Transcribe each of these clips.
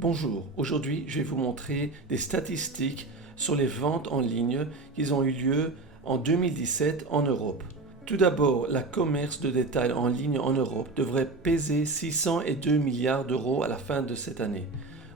Bonjour, aujourd'hui je vais vous montrer des statistiques sur les ventes en ligne qui ont eu lieu en 2017 en Europe. Tout d'abord, le commerce de détail en ligne en Europe devrait peser 602 milliards d'euros à la fin de cette année,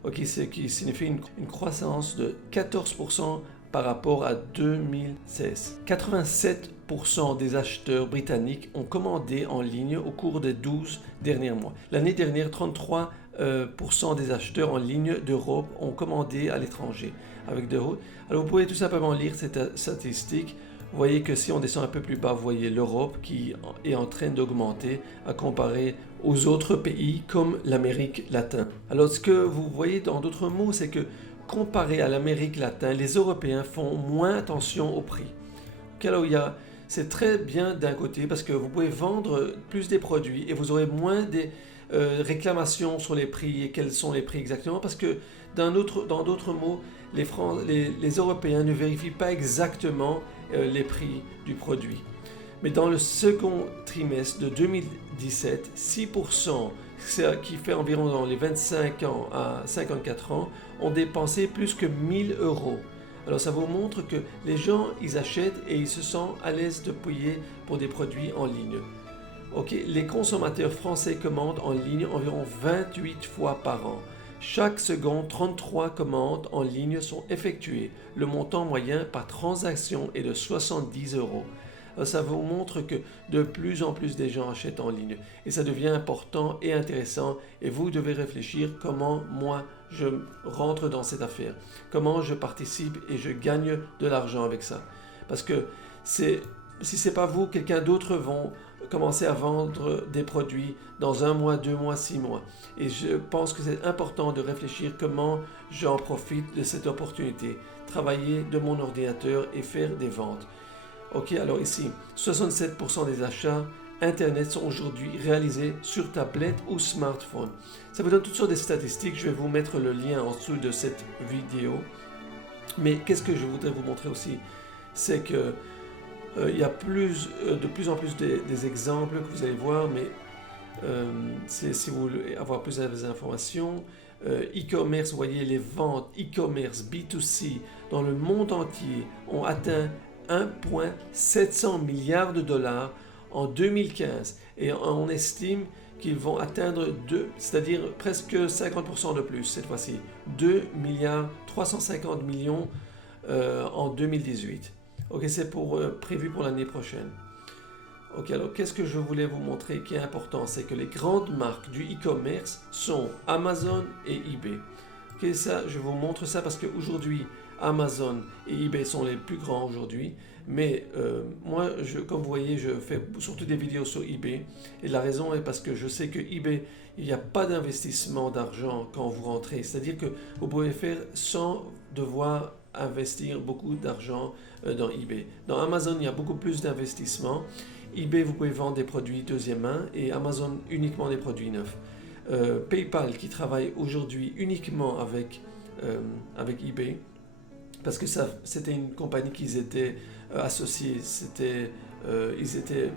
ce qui signifie une croissance de 14% par rapport à 2016. 87% des acheteurs britanniques ont commandé en ligne au cours des 12 derniers mois. L'année dernière, 33% des acheteurs en ligne d'Europe ont commandé à l'étranger. Alors vous pouvez tout simplement lire cette statistique. Vous voyez que si on descend un peu plus bas, vous voyez l'Europe qui est en train d'augmenter à comparer aux autres pays comme l'Amérique latine. Alors ce que vous voyez dans d'autres mots, c'est que comparé à l'Amérique latine, les Européens font moins attention au prix. Alors c'est très bien d'un côté parce que vous pouvez vendre plus des produits et vous aurez moins des réclamations sur les prix et quels sont les prix exactement, parce que dans d'autres mots, les Européens ne vérifient pas exactement les prix du produit. Mais dans le second trimestre de 2017, 6%, qui fait environ dans les 25 ans à 54 ans, ont dépensé plus que 1000 euros. Alors ça vous montre que les gens, ils achètent et ils se sentent à l'aise de payer pour des produits en ligne. Les consommateurs français commandent en ligne environ 28 fois par an. Chaque seconde, 33 commandes en ligne sont effectuées. Le montant moyen par transaction est de 70 euros. Alors ça vous montre que de plus en plus de gens achètent en ligne et ça devient important et intéressant, et vous devez réfléchir comment moi je rentre dans cette affaire, comment je participe et je gagne de l'argent avec ça. Parce que si ce n'est pas vous, quelqu'un d'autre va commencer à vendre des produits dans 1 mois, 2 mois, 6 mois. Et je pense que c'est important de réfléchir comment j'en profite de cette opportunité, travailler de mon ordinateur et faire des ventes. Alors ici, 67% des achats Internet sont aujourd'hui réalisés sur tablette ou smartphone. Ça vous donne toutes sortes de statistiques, je vais vous mettre le lien en dessous de cette vidéo. Mais qu'est-ce que je voudrais vous montrer aussi, c'est que il y a de plus en plus des exemples que vous allez voir, mais si vous voulez avoir plus d'informations, e-commerce, vous voyez les ventes e-commerce B2C dans le monde entier ont atteint 1,700 milliards de dollars en 2015 et on estime qu'ils vont atteindre c'est-à-dire presque 50% de plus cette fois-ci, 2 milliards 350 millions en 2018. C'est prévu pour l'année prochaine. Alors qu'est-ce que je voulais vous montrer qui est important, c'est que les grandes marques du e-commerce sont Amazon et eBay. Ça, je vous montre ça parce qu'aujourd'hui, Amazon et eBay sont les plus grands aujourd'hui, mais moi, comme vous voyez, je fais surtout des vidéos sur eBay, et la raison est parce que je sais que eBay, il n'y a pas d'investissement d'argent quand vous rentrez, c'est-à-dire que vous pouvez faire sans devoir investir beaucoup d'argent dans eBay. Dans Amazon, il y a beaucoup plus d'investissement. eBay, vous pouvez vendre des produits deuxième main et Amazon uniquement des produits neufs. PayPal qui travaille aujourd'hui uniquement avec eBay, parce que c'était une compagnie qu'ils étaient associés, ils étaient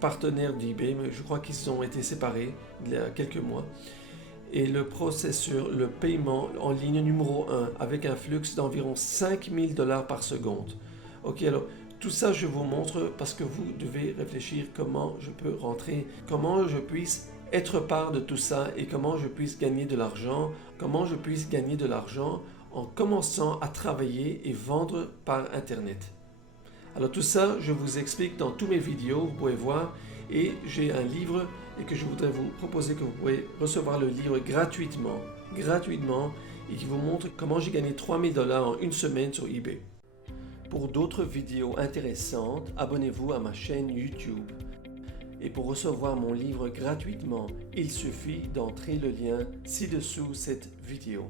partenaires d'eBay, mais je crois qu'ils ont été séparés il y a quelques mois. Et le processeur, le paiement en ligne numéro 1 avec un flux d'environ 5000 $ par seconde. Alors tout ça je vous montre parce que vous devez réfléchir comment je peux rentrer, comment je puisse être part de tout ça et comment je puisse gagner de l'argent, en commençant à travailler et vendre par Internet. Alors tout ça, je vous explique dans toutes mes vidéos, vous pouvez voir, et j'ai un livre et que je voudrais vous proposer que vous pouvez recevoir le livre gratuitement, et qui vous montre comment j'ai gagné 3000 $ en une semaine sur eBay. Pour d'autres vidéos intéressantes, abonnez-vous à ma chaîne YouTube. Et pour recevoir mon livre gratuitement, il suffit d'entrer le lien ci-dessous cette vidéo.